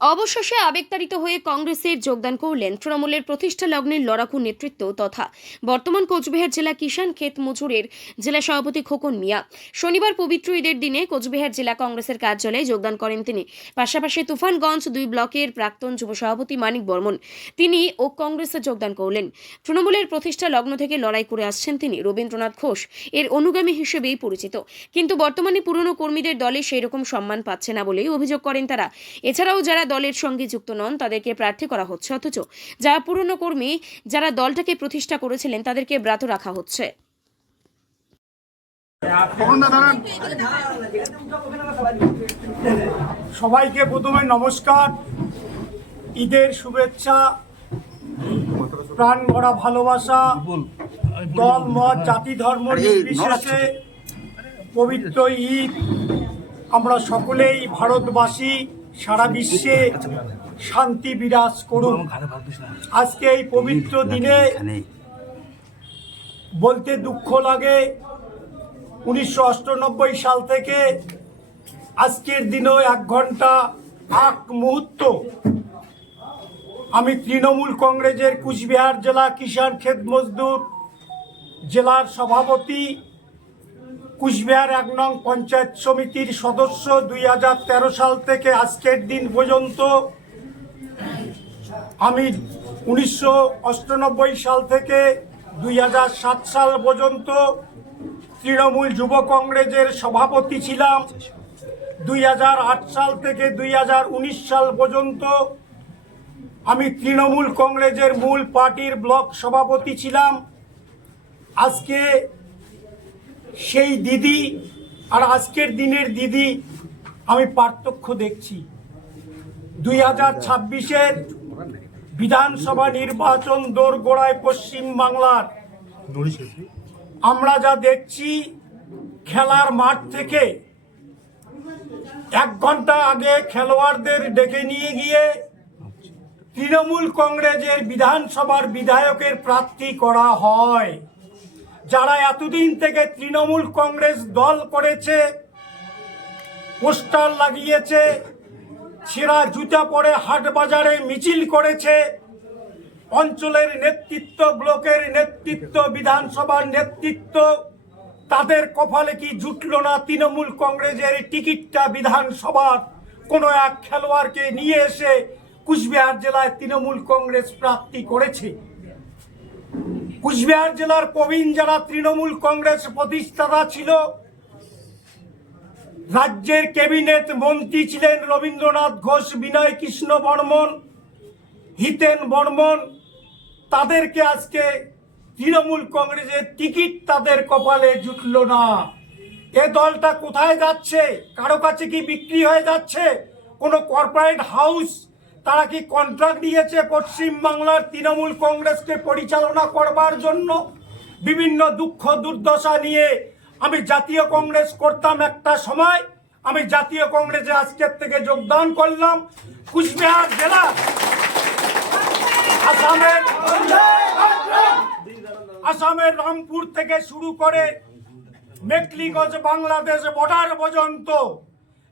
অবশেষে আবেগতাড়িত হয়ে কংগ্রেসের যোগদান করলেন তৃণমূলের প্রতিষ্ঠা লগ্নের লড়াকু নেতৃত্ব তথা বর্তমান কোচবিহার জেলা কিষাণ ক্ষেত মজুরের জেলা সভাপতি খোকন মিয়া। শনিবার পবিত্র ঈদের দিনে কোচবিহার জেলা কংগ্রেসের কার্যালয়ে যোগদান করেন তিনি। পাশাপাশি তুফানগঞ্জ 2 ব্লকের প্রাক্তন যুব সভাপতি মানিক বর্মন তিনি ও কংগ্রেসে যোগদান করলেন। তৃণমূলের প্রতিষ্ঠা লগ্ন থেকে লড়াই করে আসছেন তিনি। রবীন্দ্রনাথ ঘোষ এর অনুগামী হিসেবেই পরিচিত, কিন্তু বর্তমানে পুরনো কর্মীদের দলে সেই রকম সম্মান পাচ্ছে না বলেই অভিযোগ করেন তারা। এছাড়াও যারা দলের সঙ্গে যুক্ত নন তাদেরকে প্রার্থী করা হচ্ছে, অথচ যারা পুরনো কর্মী যারা দলটাকে প্রতিষ্ঠা করেছিলেন তাদেরকে ব্রাত রাখা হচ্ছে। সবাইকে প্রথমে নমস্কার, ঈদের শুভেচ্ছা, প্রাণ ভরা ভালোবাসা, দল মত জাতি ধর্ম নির্বিশেষে পবিত্র ঈদ। আমরা সকলেই ভারতবাসী, সারা বিশ্বে শান্তি বিরাজ করুন। আজকে এই পবিত্র দিনে বলতে দুঃখ লাগে, 1998 সাল থেকে আজকের দিনেও 1 ঘন্টা 1 মুহূর্ত আমি তৃণমূল কংগ্রেসের কুচবিহার জেলা কিষাণ ক্ষেত মজদুর জেলার সভাপতি, কুচবিহার 1 নং পঞ্চায়েত সমিতির সদস্য 2013 সাল থেকে আজকের দিন পর্যন্ত। আমি 1998 সাল থেকে 2007 সাল পর্যন্ত তৃণমূল যুব কংগ্রেসের সভাপতি ছিলাম। 2008 সাল থেকে 2019 সাল পর্যন্ত আমি তৃণমূল কংগ্রেসের মূল পার্টির ব্লক সভাপতি ছিলাম। আজকে সেই দিদি আর আজকের দিনের দিদি আমি পার্থক্য দেখছি। 2026-এর বিধানসভা নির্বাচন দোরগোড়ায় পশ্চিম বাংলার আমরা যা দেখছি, খেলার মাঠ থেকে 1 ঘন্টা আগে খেলোয়াড়দের ডেকে নিয়ে গিয়ে তৃণমূল কংগ্রেসের বিধানসভার বিধায়কের প্রার্থী করা হয়। যারা এতদিন থেকে তৃণমূল কংগ্রেস দল করেছে, পোস্টার লাগিয়েছে, ছেঁড়া জুতা পরে হাট বাজারে মিছিল করেছে, অঞ্চলের নেতৃত্ব, ব্লকের নেতৃত্ব, বিধানসভার নেতৃত্ব, তাদের কপালে কি জুটল না তৃণমূল কংগ্রেসের টিকিটটা বিধানসভার কোনো এক খেলোয়াড়কে নিয়ে এসে কুচবিহার জেলায় তৃণমূল কংগ্রেস প্রার্থী করেছে। কুচবিহার জেলার প্রবীণ যারা তৃণমূল কংগ্রেস প্রতিষ্ঠাতা ছিল, রাজ্যের ক্যাবিনেট মন্ত্রী ছিলেন রবীন্দ্রনাথ ঘোষ, বিনয় কৃষ্ণ বর্মন, হিতেন বর্মন, তাদেরকে আজকে তৃণমূল কংগ্রেসের টিকিট তাদের কপালে জুটল না। এ দলটা কোথায় যাচ্ছে? কারো কাছে কি বিক্রি হয়ে যাচ্ছে? কোনো কর্পোরেট হাউস তারা কি কন্ট্রাক্ট দিয়েছে পশ্চিম বাংলার তৃণমূল কংগ্রেসকে পরিচালনা করবার জন্য? বিভিন্ন দুঃখ দুর্দশা নিয়ে আমি জাতীয় কংগ্রেস করতাম একটা সময়। আমি জাতীয় কংগ্রেসে আজকের থেকে যোগদান করলাম। কুচবিহার জেলা আসামের রামপুর থেকে শুরু করে মেকলিগঞ্জ বাংলাদেশ বর্ডার পর্যন্ত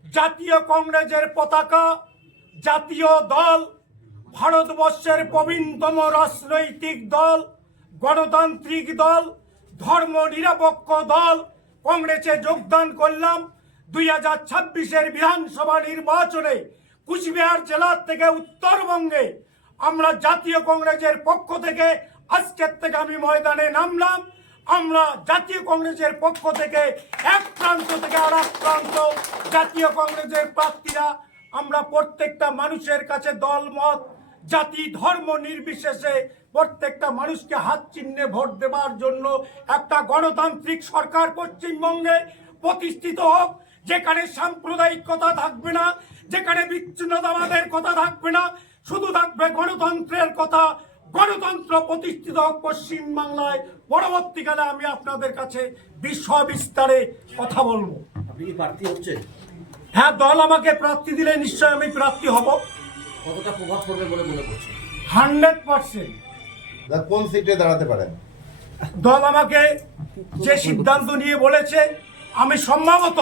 জাতীয় কংগ্রেসের পতাকা, জাতীয় দল, ভারতবর্ষের প্রবীণতম রাজনৈতিক দল, গণতান্ত্রিক দল, ধর্ম নিরপেক্ষ দল কংগ্রেসে যোগদান করলাম। 2026-এর বিধানসভা নির্বাচনে কুচবিহার জেলার থেকে উত্তরবঙ্গে আমরা জাতীয় কংগ্রেসের পক্ষ থেকে আজকের থেকে আমি ময়দানে নামলাম। আমরা জাতীয় কংগ্রেসের পক্ষ থেকে এক প্রান্ত থেকে আর এক প্রান্ত জাতীয় কংগ্রেসের প্রার্থীরা আমরা প্রত্যেকটা মানুষের কাছে দল মত জাতি ধর্ম নির্বিশেষে প্রত্যেকটা মানুষকে হাত চিহ্নে ভোট দেওয়ার জন্য একটা গণতান্ত্রিক সরকার পশ্চিমবঙ্গে প্রতিষ্ঠিত হোক, যেখানে সাম্প্রদায়িকতা থাকবে না, যেখানে বিচ্ছিন্নতাবাদের কথা থাকবে না, শুধু থাকবে গণতন্ত্রের কথা। গণতন্ত্র প্রতিষ্ঠিত হোক পশ্চিম বাংলায়। পরবর্তীকালে আমি আপনাদের কাছে বিস্তারে কথা বলবো। আপনি কি প্রার্থী হচ্ছেন? হ্যাঁ, দল আমাকে প্রার্থী দিলে নিশ্চয় আমি প্রার্থী হব। কতটা প্রভাব পড়বে বলে মনে করছেন? 100%। কোন সিটে দাঁড়াতে পারেন? দল আমাকে যে সিদ্ধান্ত নিয়ে বলেছে, আমি সম্ভবত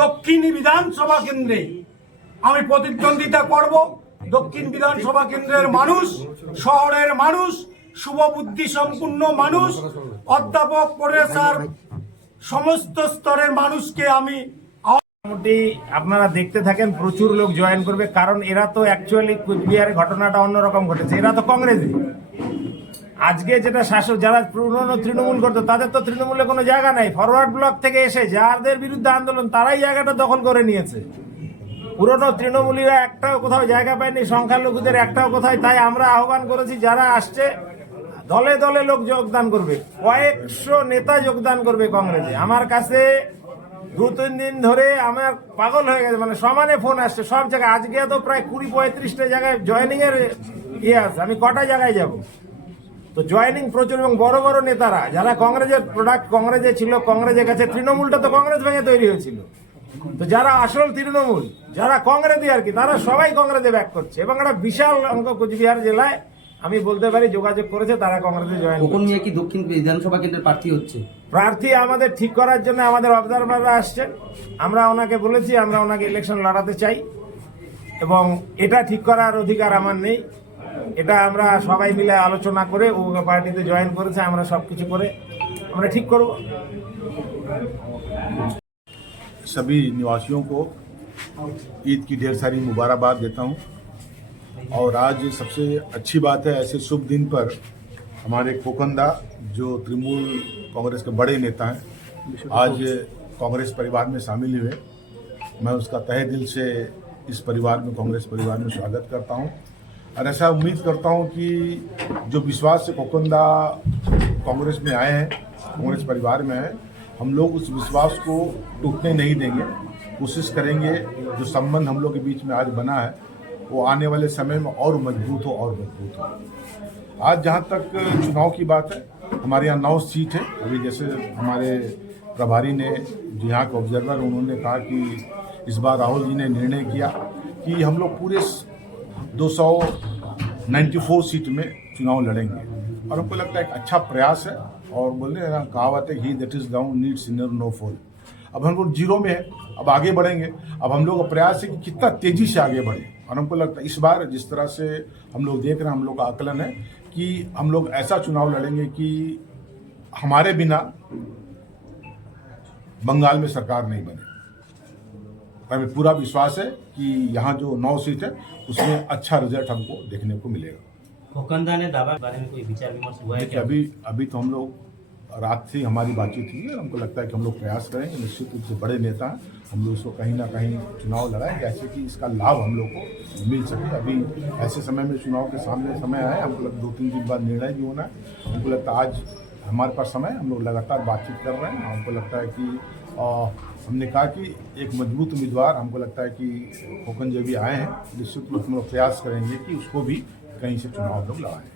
দক্ষিণ বিধানসভা কেন্দ্রে আমি প্রতিদ্বন্দ্বিতা করব। দক্ষিণ বিধানসভা কেন্দ্রের মানুষ, শহরের মানুষ, শুভবুদ্ধি সম্পূর্ণ মানুষ, অধ্যাপক প্রফেসর সমস্ত স্তরের মানুষকে আমি মোটামুটি আপনারা দেখতে থাকেন, প্রচুর লোক জয়েন করবে, কারণ এরা তো অ্যাকচুয়ালি কুচবিহারের ঘটনাটা অন্যরকম ঘটেছে। এরা তো কংগ্রেসে, আজকে যেটা শাসক যারা পুরনো তৃণমূল করতো তাদের তো তৃণমূলে কোনো জায়গা নাই। ফরওয়ার্ড ব্লক থেকে এসে যাদের বিরুদ্ধে আন্দোলন তারাই জায়গাটা দখল করে নিয়েছে। পুরনো তৃণমূলীরা একটাও কোথাও জায়গা পায়নি, সংখ্যালঘুদের একটাও কোথায়। তাই আমরা আহ্বান করেছি যারা আসছে দলে দলে লোক যোগদান করবে, কয়েকশো নেতা যোগদান করবে কংগ্রেসে। আমার কাছে 2-3 দিন ধরে আমার পাগল হয়ে গেছে, মানে সমানে ফোন আসছে সব জায়গায়। আজকে তো প্রায় 20-35টা জায়গায় জয়েনিং এর আছে। আমি কটা জায়গায় যাব? তো জয়েনিং প্রচুর, এবং বড় বড় নেতারা যারা কংগ্রেসের প্রোডাক্ট কংগ্রেসে ছিল, কংগ্রেসের কাছে তৃণমূলটা তো কংগ্রেস ভেঙে তৈরি হয়েছিল। তো যারা আসল তৃণমূল, যারা কংগ্রেসী আর কি, তারা সবাই কংগ্রেসে ব্যাক করছে, এবং একটা বিশাল অঙ্ক কোচবিহার জেলায় আমি বলতে পারি যোগাযোগ করেছে, তারা কংগ্রেসে জয়েন খোকন মিয়া কি দক্ষিণ বিধানসভা কেন্দ্রের প্রার্থী হচ্ছে? প্রার্থী আমাদের ঠিক করার জন্য আমাদের অবজারভাররা আসছেন। আমরা ওনাকে বলেছি আমরা ওনাকে ইলেকশন লড়াতে চাই, এবং এটা ঠিক করার অধিকার আমার নেই। এটা আমরা সবাই মিলে আলোচনা করে ও পার্টিতে জয়েন করেছে, আমরা সবকিছু করে আমরা ঠিক করব। सभी निवासियों को ईद की ढेर सारी मुबारकबाद देता हूं। और आज सबसे अच्छी बात है, ऐसे शुभ दिन पर हमारे खोकंदा जो तृणमूल कांग्रेस के बड़े नेता हैं आज कांग्रेस परिवार में शामिल हुए। मैं उसका तहे दिल से इस परिवार में, कांग्रेस परिवार में स्वागत करता हूं, और ऐसा उम्मीद करता हूं कि जो विश्वास से खोकंदा कांग्रेस में आए हैं, कांग्रेस परिवार में हैं, हम लोग उस विश्वास को टूटने नहीं देंगे। कोशिश करेंगे जो संबंध हम लोग के बीच में आज बना है वो आने वाले समय में और मजबूत हो और मजबूत हो। आज जहाँ तक चुनाव की बात है, हमारे यहाँ 9 सीट है। अभी जैसे हमारे प्रभारी ने, जो यहाँ के ऑब्जर्वर, उन्होंने कहा कि इस बार राहुल जी ने निर्णय किया कि हम लोग पूरे 294 सीट में चुनाव लड़ेंगे, और हमको लगता है एक अच्छा प्रयास है। और बोलते हैं ना, कहावत है, he that is down needs sinner no fall. अब हम लोग 0 में है, अब आगे बढ़ेंगे। अब हम लोग का प्रयास है कि कितना तेजी से आगे बढ़े, और हमको लगता है इस बार जिस तरह से हम लोग देख रहे हैं, हम लोग का आकलन है कि हम लोग ऐसा चुनाव लड़ेंगे कि हमारे बिना बंगाल में सरकार नहीं बने। हमें पूरा विश्वास है कि यहाँ जो 9 सीट है उसमें अच्छा रिजल्ट हमको देखने को मिलेगा। खोकंदा ने दावा के बारे में कोई विचार विमर्श हुआ है देखिए, क्या? अभी तो हम लोग रात से हमारी बातचीत हुई है। हमको लगता है कि हम लोग प्रयास करेंगे, निश्चित रूप से बड़े नेता हैं, हम लोग इसको कहीं ना कहीं चुनाव लड़ाएंगे ऐसे कि इसका लाभ हम लोग को मिल सके। अभी ऐसे समय में चुनाव के सामने समय आए, हमको लगता 2-3 दिन बाद निर्णय भी होना है। हमको लगता है आज हमारे पास समय है, हम लोग लगातार बातचीत कर रहे हैं। हमको लगता है कि हमने कहा कि एक मजबूत उम्मीदवार, हमको लगता है कि खोकन जो भी आए हैं, निश्चित रूप से हम लोग प्रयास करेंगे कि उसको भी कहीं से चुनाव लोग लड़ाएं।